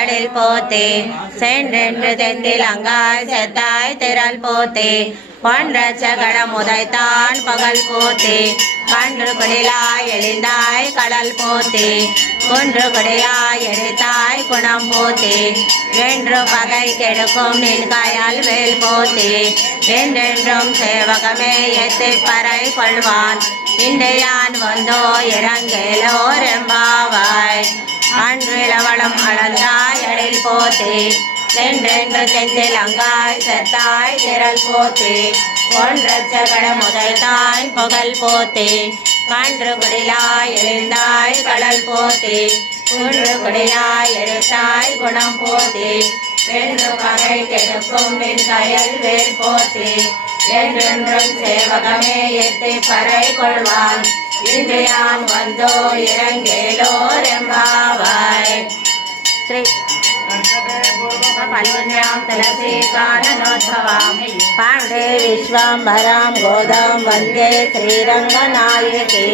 எழில் போத்தே சென்றென்று தெந்திலங்காய் செத்தாய் திரள் போத்தே பொன்ற சகடம் உதைத்தான் பகல் போத்தே கன்று குடிலாய் எழிந்தாய் கடல் போத்தே குன்று குடியாய் எரித்தாய் குணம் போத்தே வென்று பகை கெடுக்கும் நின் காயால் வேல் போத்தே என்றென்றும் சேவகமே எத்தி பறை கொள்வான் இன்றையான் வந்தோ இறங்கேலோ ரெம்பாவாய் அன்றிளவளம் அளந்தாய் எழில் போத்தே சென்றென்று தெந்திலங்காய் செத்தாய் திரள் போத்தே ஒன்ற சகடம் உதைத்தாய் புகழ் போத்தே கன்று குடிலாய் எழுந்தாய் கடல் போத்தே குன்று குடிலாய் எழுத்தாய் குணம் போத்தே வென்று பகை கெடுக்கும் நின் கயல் வேல் போத்தே என்றென்றும் சேவகமே எத்தி பறை கொள்வான் இன்று யான் வந்தோ இறங்கேலோ ரெம்பாவாய். ஸ்ரீ फल्गुन्यां तुलसी काननोत्सवां पाण्डे विश्वाम्बरां गोदां वन्दे श्रीरङ्गनायकी.